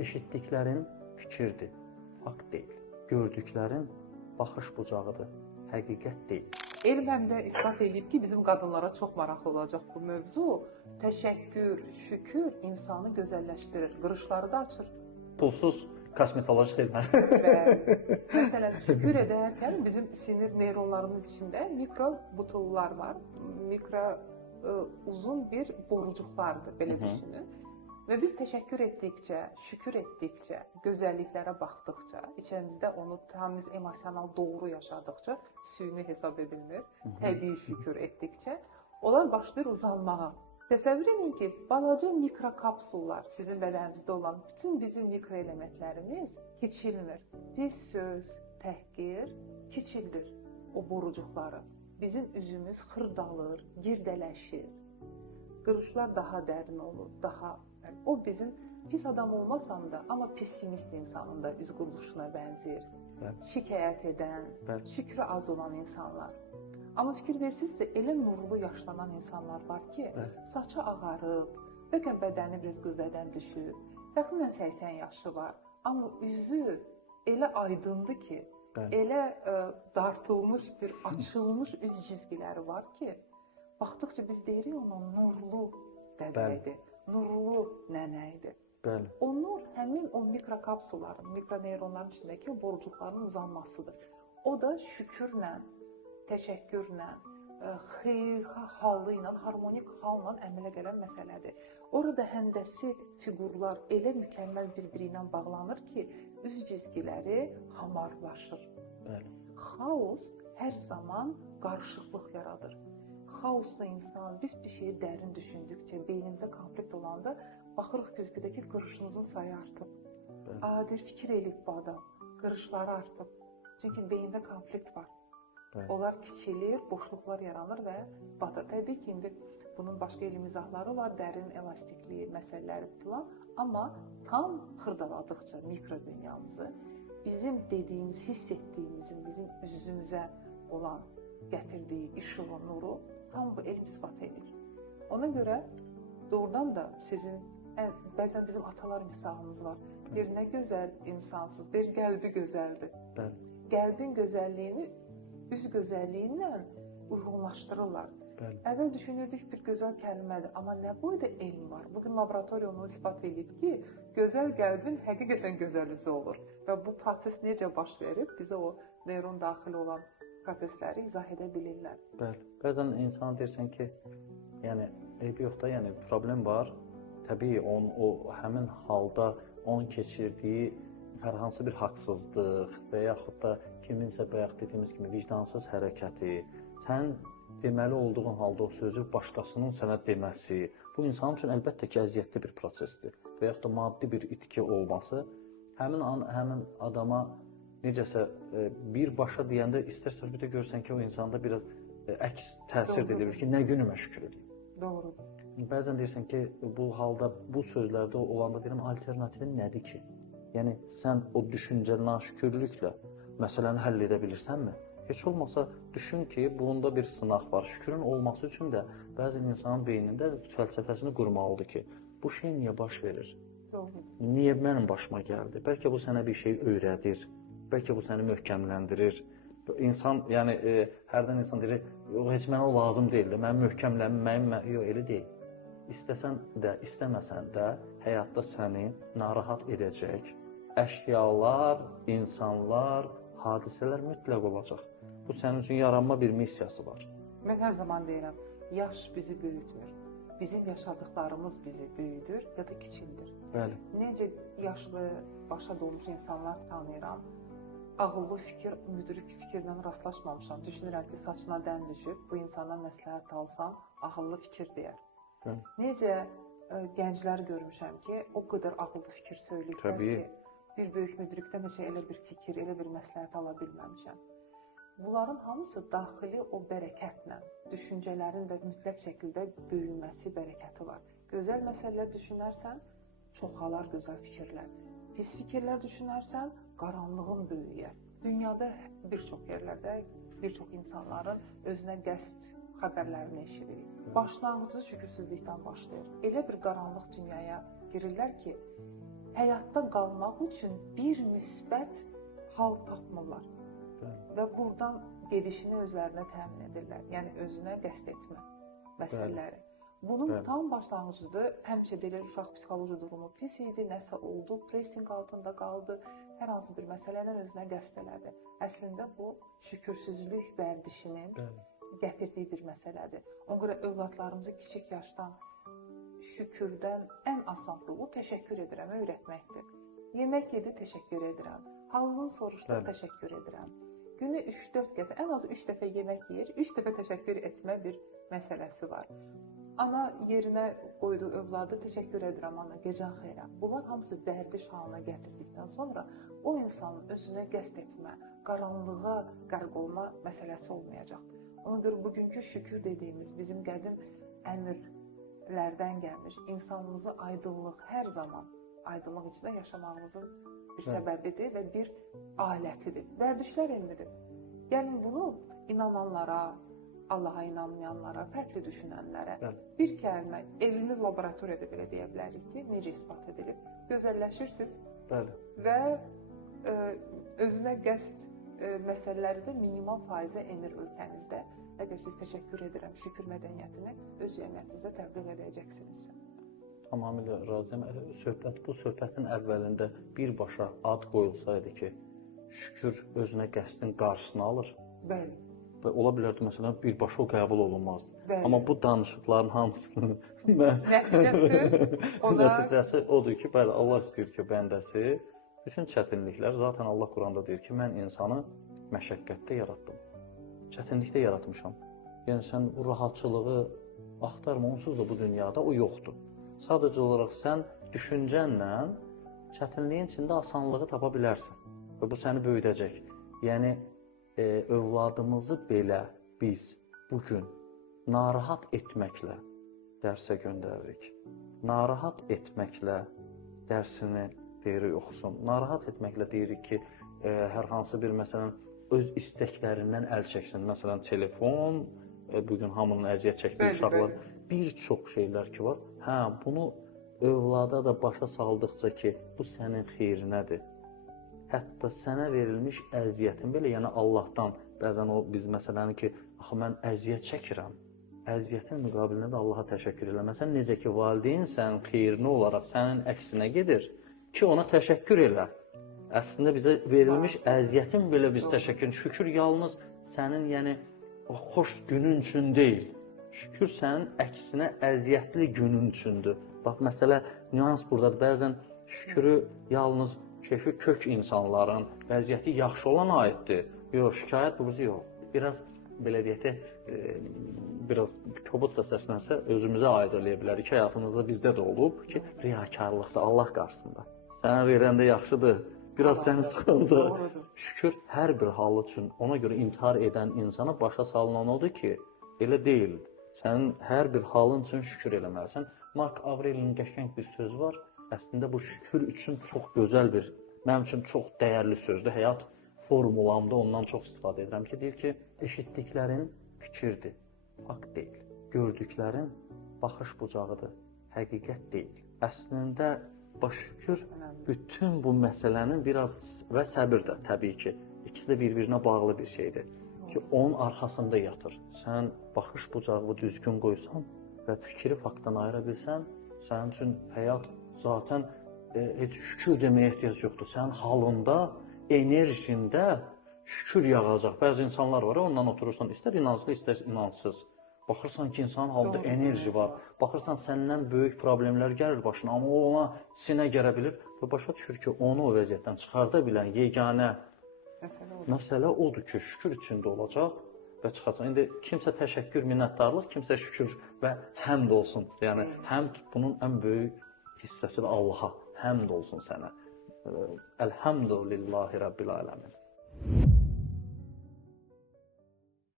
Eşitdiklərin fikirdir, fakt deyil. Gördüklərin baxış bucağıdır, həqiqət deyil. Elm həm də isbat edib ki, bizim qadınlara çox maraqlı olacaq bu mövzu. Təşəkkür, şükür insanı gözəlləşdirir, qırışları da açır. Pulsuz kosmetoloji xidmət. Məsələn, şükür edərkən bizim sinir neyronlarımız içində mikro butullar var. Uzun bir borucuqlardır, belə düşünün. Və biz təşəkkür etdikcə, şükür etdikcə, gözəlliklərə baxdıqca, içimizdə onu təmiz, emosional, doğru yaşadıqca, süni hesab edilmir, təbii şükür etdikcə, onlar başlayır uzanmağa. Təsəvvür edin ki, balaca mikrokapsullar, sizin bədəninizdə olan bütün bizim mikroelementlərimiz kiçilmir. Pis söz, təhqir kiçildir o borucuqları. Bizim üzümüz xırdalır, girdələşir. Qırışlar daha dərin olur, o bizim pis adam olmasam da, amma pessimist insanın da üz quruluşuna bənzəyir. Şikayət edən, şükrü az olan insanlar. Amma fikir versinizsə, elə nurlu yaşlanan insanlar var ki, saçı ağarıb, bəlkə bədəni biraz qüvvədən düşüb, təxminən 80 yaşı var, amma üzü elə aydındır ki, elə dartılmış bir, açılmış üz cizgiləri var ki, baxdıqca biz deyirik ona nurlu dədəydir, nurlu nənə idi. O nur həmin o mikrokapsulların, mikroneyronların içindəki o borucuqların uzanmasıdır. O da şükürlə, təşəkkürlə, xeyir halı ilə, harmonik halla əmələ gələn məsələdir. Orada həndəsi fiqurlar elə mükəmməl bir-biri ilə bağlanır ki, üz cizgiləri hamarlaşır. Xaos hər zaman qarışıqlıq yaradır. Xaosla insan, biz bir şeyi dərin düşündükcə, beynimizdə konflikt olanda baxırıq güzgüdəki qırışımızın sayı artıb. Adir fikir elib bu adam, qırışları artıb. Çünki beyində konflikt var. Onlar kiçilir, boşluqlar yaranır və batır. Təbii ki, indi bunun başqa elmi izahları var, dərin elastikliyi, məsələləri filan. Amma tam xırdaladıqca mikro dünyamızı, bizim dediyimiz, hiss etdiyimizin, bizim üzümüzə olan gətirdiyi işığı, nuru tam bu elm isbat edir. Ona görə doğrudan da sizin, bəzən bizim atalar misalımız var. Deyir, nə gözəl insansız, deyir, qəlbi gözəldir. Qəlbin gözəlliyini üz gözəlliyi ilə uyğunlaşdırırlar. Əvvəl düşünürdük bir gözəl kəlmədir, amma nə boyda elm var? Bugün laboratoriya onu isbat edib ki, gözəl qəlbin həqiqətən gözəl üzü olur. Və bu proses necə baş verib, bizə o neyron daxil olan prosesləri izah edə bilirlər. Bəzən insana deyirsən ki, yəni eybi yox da, yəni problem var. Təbii həmin halda onun keçirdiyi hər hansı bir haqsızlıq və yaxud da kiminsə bayaq dediyimiz kimi vicdansız hərəkəti, sən deməli olduğun halda o sözü başqasının sənə deməsi, bu insan üçün əlbəttə ki, əziyyətli bir prosesdir. Və yaxud da maddi bir itki olması həmin adama necəsə birbaşa deyəndə istər bir də görsən ki, o insanda biraz əks təsir edir ki, nə günümə şükür edeyim. Doğrudur. Bəzən deyirsən ki, bu halda, bu sözlərdə olanda deyirəm, alternativin nədir ki? Yəni, sən o düşüncəli naşükürlüklə məsələni həll edə bilirsənmi? Heç olmasa düşün ki, bunda bir sınaq var. Şükürün olması üçün də bəzən insanın beynində fəlsəfəsini qurmalıdır ki, bu şey niyə baş verir? Niyə mənim başıma gəldi? Bəlkə bu sənə bir şey öyrədir, bəlkə bu səni möhkəmləndirir. İnsan, yəni, hərdən insan deyir, yox, heç mənə o lazım deyil də, mənim möhkəmlənməyim, yox, elə deyil. İstəsən də, istəməsən də həyatda səni narahat edəcək əşyalar, insanlar, hadisələr mütləq olacaq. Bu sənin üçün yaranma bir missiyası var. Mən hər zaman deyirəm, yaş bizi böyütmür. Bizim yaşadıqlarımız bizi böyüdür ya da kiçildir. Necə yaşlı, başa dolmuş insanlar tanıyıram, ağıllı fikir, müdrik fikirlə rastlaşmamışam. Düşünürəm ki, saçına dən düşüb, bu insandan məsləhət alsam, ağıllı fikir deyər. Necə gənclər görmüşəm ki, o qədər ağıllı fikir söyləyiblər ki, bir böyük müdrikdən necə elə bir fikir, elə bir məsləhət ala bilməmişəm. Bunların hamısı daxili o bərəkətlə, düşüncələrin də mütləq şəkildə böyüməsi bərəkəti var. Gözəl məsələlər düşünərsən, çoxalar gözəl fikirlər. Pis fikirlər düşünərsən, qaranlığın böyüyər. Dünyada bir çox yerlərdə, bir çox insanların özünə qəsd xəbərlərini eşidirik. Başlanğıcı şükürsüzlükdən başlayır. Elə bir qaranlıq dünyaya girirlər ki, həyatda qalmaq üçün bir müsbət hal tapmırlar. Və buradan gedişini özlərinə təmin edirlər. Yəni özünə qəsd etmə məsələləri. Bunun tam başlanğıcıdır. Həmişə deyirlər uşaq psixoloji durumu pis idi, nəsə oldu, pressing altında qaldı, hər hansı bir məsələdən özünə qəsd elədi. Əslində bu şükürsüzlük vərdişinin gətirdiyi bir məsələdir. Ona görə övladlarımızı kiçik yaşdan şükürdən ən asanlığı təşəkkür edirəm öyrətməkdir. Yemək yedi, təşəkkür edirəm. Halını soruşdu, təşəkkür edirəm. Günü 3-4 kəsə, ən az 3 dəfə yemək yeyir, 3 dəfə təşəkkür etmə bir məsələsi var. Ana yerinə qoyduğu övladı təşəkkür edirəm ana, gecən xeyrə. Bunlar hamısı vərdiş halına gətirdikdən sonra o insanın özünə qəsd etmə, qaranlığa qərq olma məsələsi olmayacaqdır. Ona görə bugünkü şükür dediyimiz bizim qədim əmrlərdən gəlmiş, insanımızı aydınlıq hər zaman aydınlıq içində yaşamağımızın bir səbəbidir və bir alətidir. Vərdişlər elmidir. Gəlin bunu inananlara, Allaha inanmayanlara, fərqli düşünənlərə bir kəlmə, elmi laboratoriyada belə deyə bilərik ki, necə isbat edilib. Gözəlləşirsiniz və özünə qəsd məsələləri də minimal faizə enir ölkənizdə. Əgər siz təşəkkür edirəm, şükür mədəniyyətini öz cəmiyyətinizə təbliğ edəcəksinizsə. Tamamilə razıyam. Bu söhbətin əvvəlində birbaşa ad qoyulsaydı ki, şükür özünə qəsdin qarşısını alır. Bəli. Və ola bilərdi, məsələn, birbaşa o qəbul olunmazdı. Bəli. Amma bu danışıqların hamısının nəticəsi odur ki, bəli, Allah istəyir ki, bəndəsi bütün çətinliklər, zaten Allah Quranda deyir ki, mən insanı məşəqqətdə yaratdım. Çətinlikdə yaratmışam. Yəni, sən bu rahatçılığı axtarma, onsuz da bu dünyada o yoxdur. Sadəcə olaraq sən düşüncənlə çətinliyin içində asanlığı tapa bilərsən və bu səni böyüdəcək. Yəni, övladımızı belə biz bugün narahat etməklə dərsə göndəririk. Narahat etməklə dərsini deyirik oxusun. Narahat etməklə deyirik ki, hər hansı bir, məsələn, öz istəklərindən əl çəksin. Məsələn, telefon, bugün hamının əziyyət çəkdiyi uşaqlar, bir çox şeylər ki var. Hə, bunu övlada da başa saldıqca ki, bu sənin xeyrinədir. Hətta sənə verilmiş əziyyətin belə, yəni Allahdan, bəzən o biz məsələni ki, axı mən əziyyət çəkirəm, əziyyətin müqabilində də Allaha təşəkkür eləməsən, necə ki, valideyn sənin xeyrinə olaraq sənin əksinə gedir ki, ona təşəkkür elə. Əslində bizə verilmiş əziyyətin belə biz təşəkkür, şükür yalnız sənin, yəni, xoş günün üçün deyil. Şükür sənin əksinə əziyyətli günün üçündür. Bax, məsələ, nüans buradadır. Bəzən şükürü yalnız keyfi kök insanların, vəziyyəti yaxşı olan aiddir. Yox, şikayət bu yox. Biraz, belə deyək də, biraz kobud da səslənsə, özümüzə aid eləyə bilərik. Həyatımızda bizdə də olub ki, riyakarlıqda Allah qarşısında. Sənə verəndə yaxşıdır, biraz səni sıxındı. Şükür hər bir hal üçün, ona görə intihar edən insana başa salınan odur ki, elə deyil. Sənin hər bir halın üçün şükür eləməlisən. Mark Avrelinin qəşəng bir sözü var. Əslində bu şükür üçün çox gözəl bir, mənim üçün çox dəyərli sözdür. Həyat formulamda ondan çox istifadə edirəm ki, deyir ki, eşitdiklərin fikirdir, fakt deyil. Gördüklərin baxış bucağıdır, həqiqət deyil. Əslində, baş şükür bütün bu məsələnin biraz və səbir də təbii ki, ikisi də bir-birinə bağlı bir şeydir. Ki, onun arxasında yatır. Sən baxış bucağı düzgün qoysan və fikri faktdan ayıra bilsən, sənin üçün həyat zaten heç şükür deməyə ehtiyac yoxdur. Sənin halında, enerjində şükür yağacaq. Bəzi insanlar var, ondan oturursan, istər inanclı, istər inansız. Baxırsan ki, insanın halında enerji var. Baxırsan, səndən böyük problemlər gəlir başına, amma o ona sinə gələ bilir və başa düşür ki, onu o vəziyyətdən çıxarda bilən yeganə məsələ odur ki, şükür içində olacaq və çıxacaq. İndi kimsə təşəkkür, minnətdarlıq, kimsə şükür və həmd olsun. Yəni, həmd bunun ən böyük hissəsi də Allaha həmd olsun sənə. Əlhəmdülillahi Rabbil aləmin.